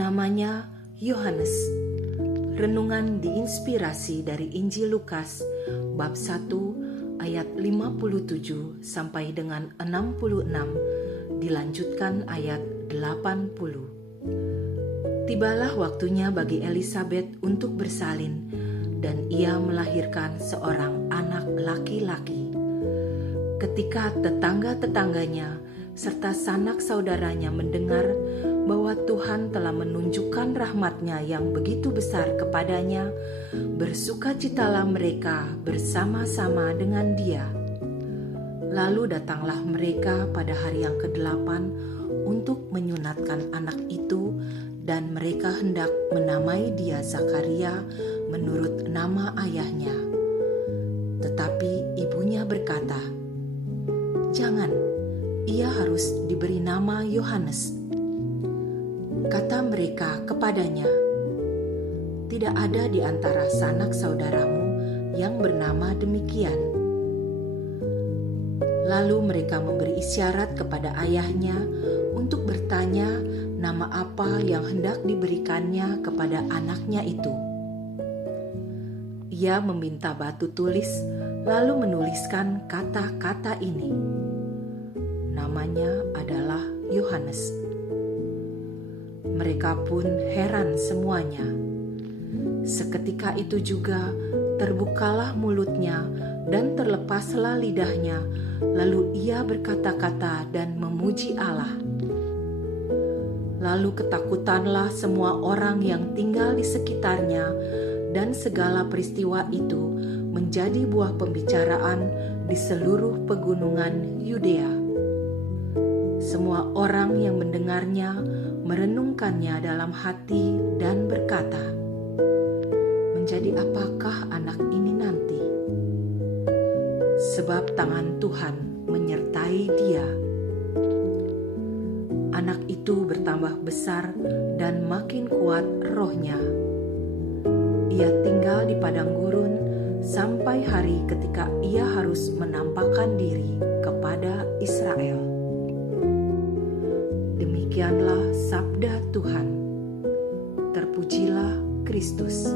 Namanya Yohanes. Renungan diinspirasi dari Injil Lukas bab 1 ayat 57 sampai dengan 66, dilanjutkan ayat 80. Tibalah waktunya bagi Elisabet untuk bersalin, dan ia melahirkan seorang anak laki-laki. Ketika tetangga-tetangganya serta sanak saudaranya mendengar bahwa Tuhan telah menunjukkan rahmat-Nya yang begitu besar kepadanya, bersukacitalah mereka bersama-sama dengan dia. Lalu datanglah mereka pada hari yang ke-8 untuk menyunatkan anak itu, dan mereka hendak menamai dia Zakaria menurut nama ayahnya. Tetapi ibunya berkata, "Jangan, ia harus diberi nama Yohanes." Kata mereka kepadanya, "Tidak ada di antara sanak saudaramu yang bernama demikian." Lalu mereka memberi isyarat kepada ayahnya untuk bertanya nama apa yang hendak diberikannya kepada anaknya itu. Ia meminta batu tulis, lalu menuliskan kata-kata ini. Namanya adalah Yohanes. Mereka pun heran semuanya. Seketika itu juga terbukalah mulutnya dan terlepaslah lidahnya, lalu ia berkata-kata dan memuji Allah. Lalu ketakutanlah semua orang yang tinggal di sekitarnya, dan segala peristiwa itu menjadi buah pembicaraan di seluruh pegunungan Yudea. Semua orang yang mendengarnya merenungkannya dalam hati dan berkata, "Menjadi apakah anak ini nanti? Sebab tangan Tuhan menyertai dia." Anak itu bertambah besar dan makin kuat rohnya. Ia tinggal di padang gurun sampai hari ketika ia harus menampakkan diri kepada Israel. Demikianlah sabda Tuhan. Terpujilah Kristus.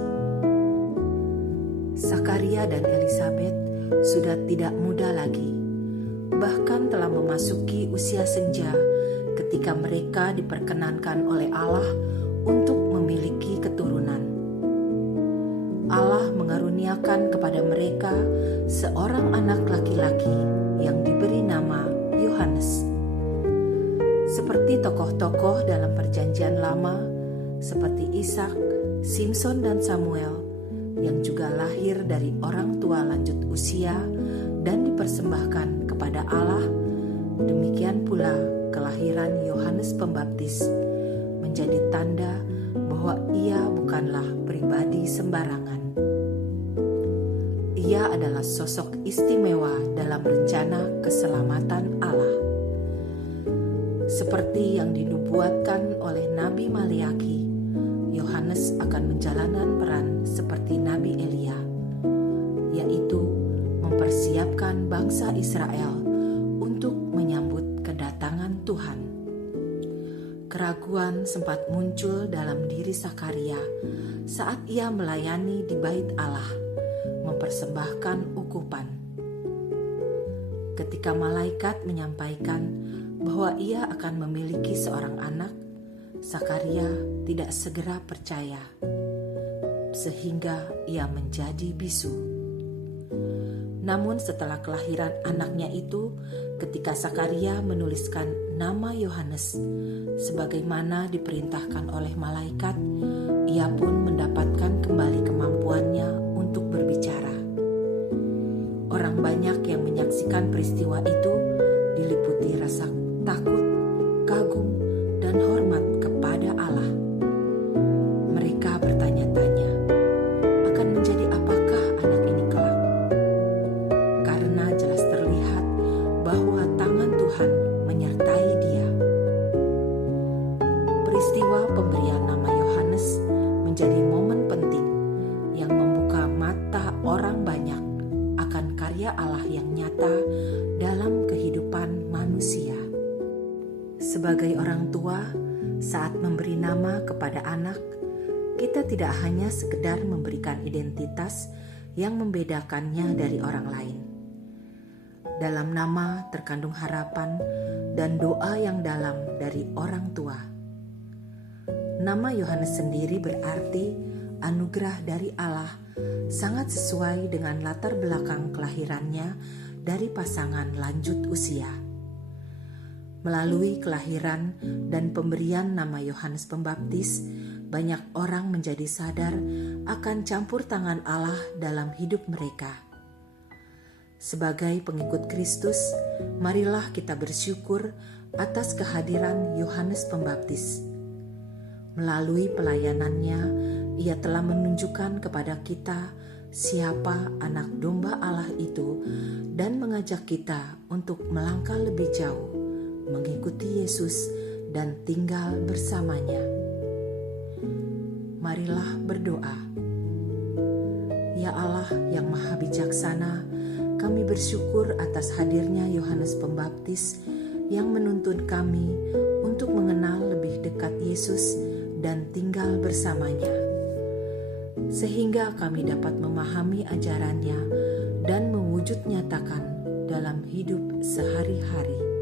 Zakaria dan Elisabet sudah tidak muda lagi, bahkan telah memasuki usia senja ketika mereka diperkenankan oleh Allah untuk memiliki keturunan. Allah mengaruniakan kepada mereka seorang anak laki-laki yang diberi nama Yohanes. Seperti tokoh-tokoh dalam Perjanjian Lama, seperti Ishak, Simson dan Samuel, yang juga lahir dari orang tua lanjut usia dan dipersembahkan kepada Allah, demikian pula kelahiran Yohanes Pembaptis menjadi tanda bahwa ia bukanlah pribadi sembarangan. Ia adalah sosok istimewa dalam rencana keselamatan Allah. Seperti yang dinubuatkan oleh Nabi Maliaki, Yohanes akan menjalankan peran seperti Nabi Elia, yaitu mempersiapkan bangsa Israel untuk menyambut kedatangan Tuhan. Keraguan sempat muncul dalam diri Zakaria saat ia melayani di bait Allah, mempersembahkan ukupan. Ketika malaikat menyampaikan bahwa ia akan memiliki seorang anak, Zakaria tidak segera percaya, sehingga ia menjadi bisu. Namun setelah kelahiran anaknya itu, ketika Zakaria menuliskan nama Yohanes sebagaimana diperintahkan oleh malaikat, ia pun mendapatkan kembali kemampuannya untuk berbicara. Orang banyak yang menyaksikan peristiwa itu diliputi rasa takut, kagum, dan hormat kepada Allah. Mereka bertanya-tanya, akan menjadi apakah anak ini kelak? Karena jelas terlihat bahwa tangan Tuhan menyertai dia. Peristiwa pemberian nama Yohanes menjadi momen penting yang membuka mata orang banyak akan karya Allah yang nyata dalam kehidupan manusia. Sebagai orang tua, Saat memberi nama kepada anak, kita tidak hanya sekedar memberikan identitas yang membedakannya dari orang lain. Dalam nama terkandung harapan dan doa yang dalam dari orang tua. Nama Yohanes sendiri berarti anugerah dari Allah, sangat sesuai dengan latar belakang kelahirannya dari pasangan lanjut usia. Melalui kelahiran dan pemberian nama Yohanes Pembaptis, banyak orang menjadi sadar akan campur tangan Allah dalam hidup mereka. Sebagai pengikut Kristus, marilah kita bersyukur atas kehadiran Yohanes Pembaptis. Melalui pelayanannya, ia telah menunjukkan kepada kita siapa anak domba Allah itu dan mengajak kita untuk melangkah lebih jauh, mengikuti Yesus dan tinggal bersamanya. Marilah berdoa. Ya Allah yang Maha Bijaksana, kami bersyukur atas hadirnya Yohanes Pembaptis yang menuntun kami untuk mengenal lebih dekat Yesus dan tinggal bersamanya, sehingga kami dapat memahami ajarannya dan mewujud nyatakan dalam hidup sehari-hari.